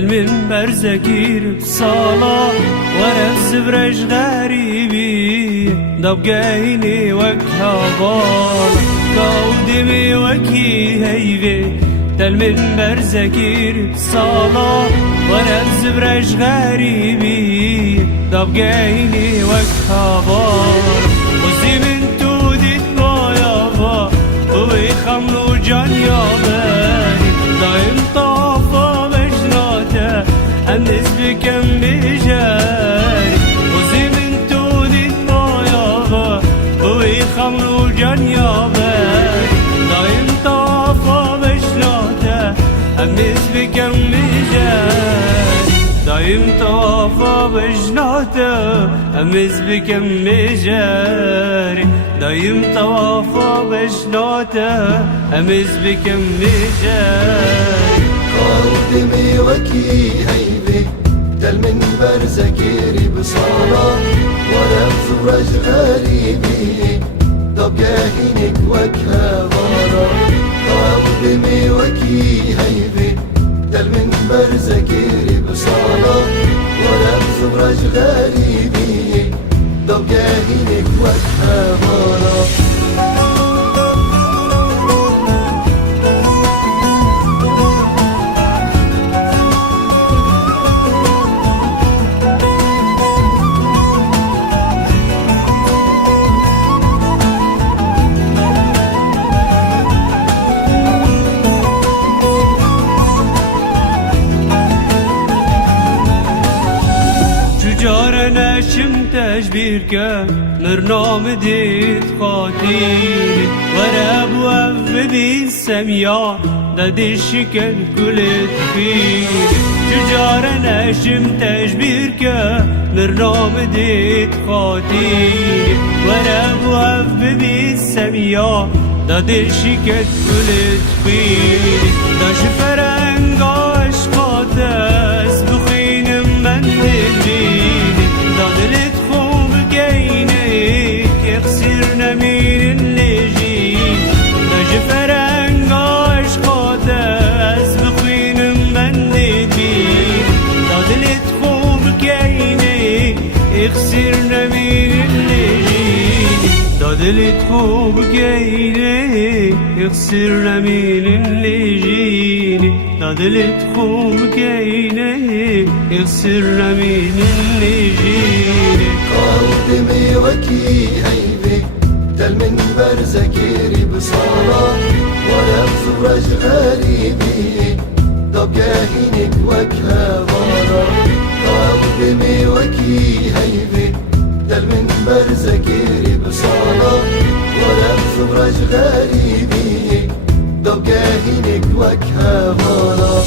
من برزكير بصالة ورفس برج غريبي ضبقيني وكها بالا قودمي وكي هيفي من برزكير بصالة ورفس برج غريبي ضبقيني وكها بالا وزي من تودي طايفة ويخملوا جان ياباني دايم طافة مجناته أنس بكم بجاري وزي من تودي طايفة ويخملوا جان ياباني دايم طافة مجناته أنس بكم بجاري دايم طافة بجناته أمس بكم مجاري دايم طافة بجناته أمس بكم مجاري قدمي وكي هيبي دل من برزكيري بصالة ورفز ورج غريبي ضبقاهينك وكها بارا قدمي وكي هيبي دل من برزكيري بصالة ورفز ورج غريبي ضبقاهينك وكها بارا جارنا شمتاش بيركا نرنام ديت خاطيري ورا بوف بالسميا داد الشكل كلت فيري جارنا شمتاش بيركا نرنام ديت خاطيري ورا بوف بالسميا داد الشكل كلت فيري داش فرنگاش قادس بخين من دلبيني دادلت خوب جينك يخسرنا مين اللي جيني داش فرنگاش قادس بخين من دلبيني دادلت خوب جينك يخسرنا مين اللي جيني دادلت خوب جينك يخسرنا مين اللي جيني دادلت خوب جيني يخسرنا مين اللي جيني قدمي وكي هيبي دل من برزكيري بصالة ورفز ورج غريبي ضبقاهينك وكها بارا قدمي وكي هيبي دل من برزكيري بصالة ورفز ورج غريبي ضبقاهينك وكها بارا